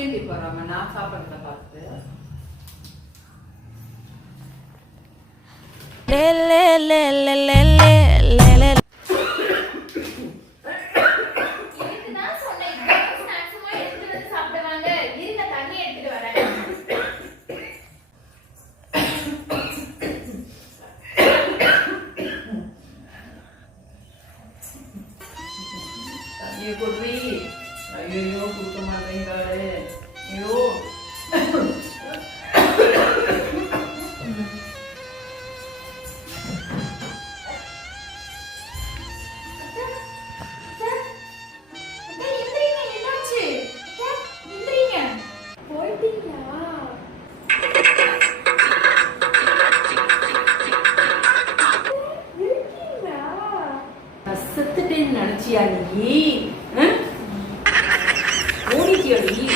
ஏண்டி போறாம நான் சாப்பிடுறத பார்த்து லே லே லே லே லே லே லே லே. தண்ணியை குடி. ஐயோ குடுக்க மாட்டேங்கிறாளே. ஐயோ செத்துட்டேன்னு நினைச்சியா நீ? ஓடிட்டியா நீ?